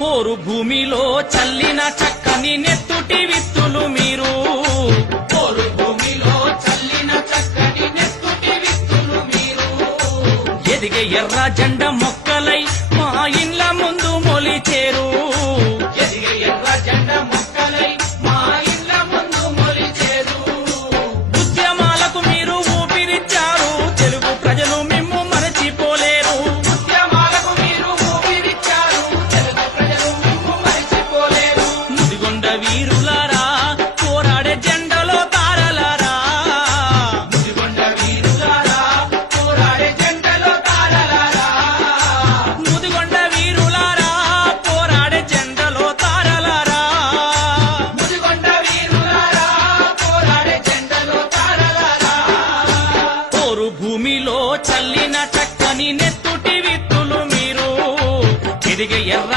పోరు భూమిలో చల్లిన చక్కని నెత్తుటి విత్తులు మీరు. పోరు భూమిలో చల్లిన చక్కని నెత్తుటి విత్తులు మీరు. ఎదిగే ఎర్ర జెండ మొక్క